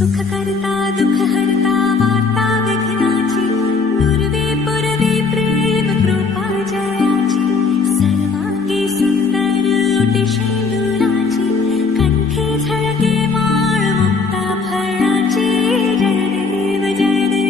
सुख करता दुख हरता वार्ता विघ्नाची नुरवी पुरवी प्रेम कृपा जयाची सर्वांगी सुंदर उटी शेंदुराची कंठी झळके माळ मुक्ता फळाची जय देव जय देव.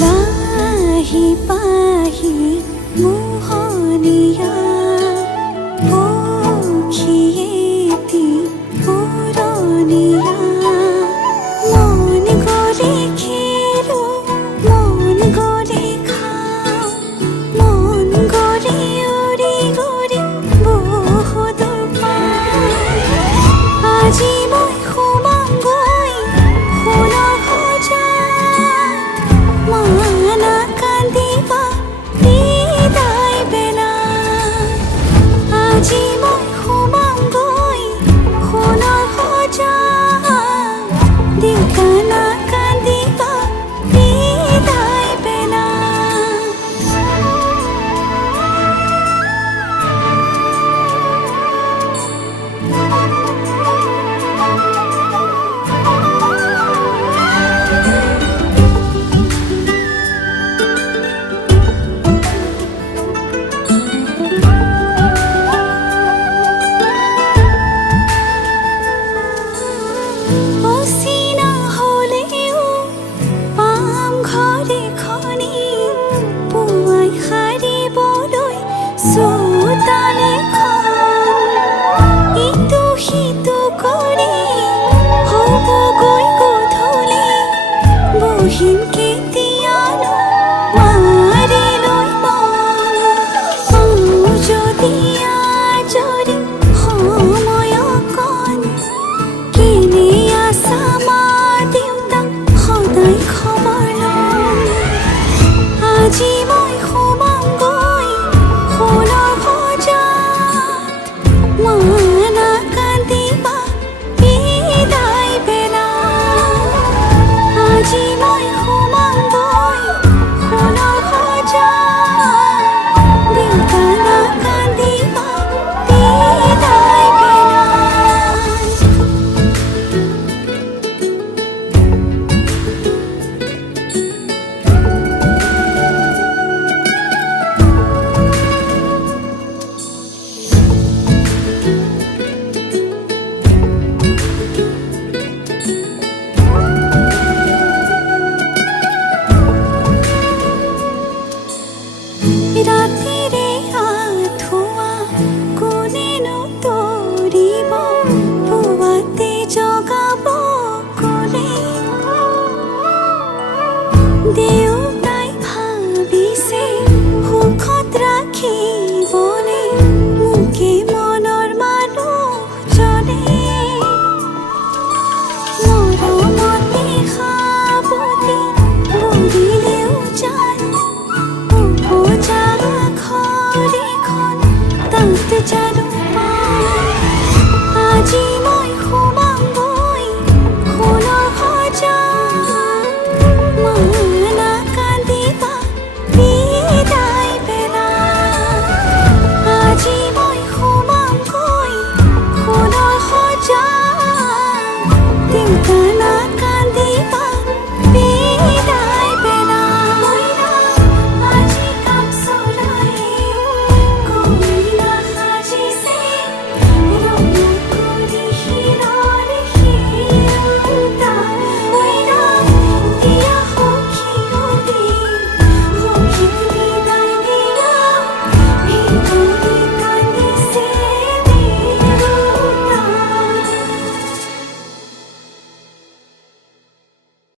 लाही पाही मोहनिया पोखिएती पुरनिया मन गरे खेलो मन गरे खाओ मन गरे उड़ी गरे बहुदूर पाओ আজি মই সোমামগৈ সোণৰ সজাত মানা কান্দিবা বিদায় বেলা আজি মই সোমামগৈ সোণৰ সজাত দেউতা না কান্দিবা বিদায় বেলা. অচিনা হলেও পাম ঘৰে খনি পুৱাই সাৰিবলৈ চোতাল এখন ইটো সিটো কৰি হ'বগৈ গধূলি বহিম কেতিয়ানো মাৰি লৈ মন পাওঁ যদি আজৰি সময় অকণ কেনে আছা মা দেউতাক সদায় খবৰ ল'ম আজি মই সোমামগৈ সোণৰ সজাত মানা কান্দিবা বিদায় বেলা আজি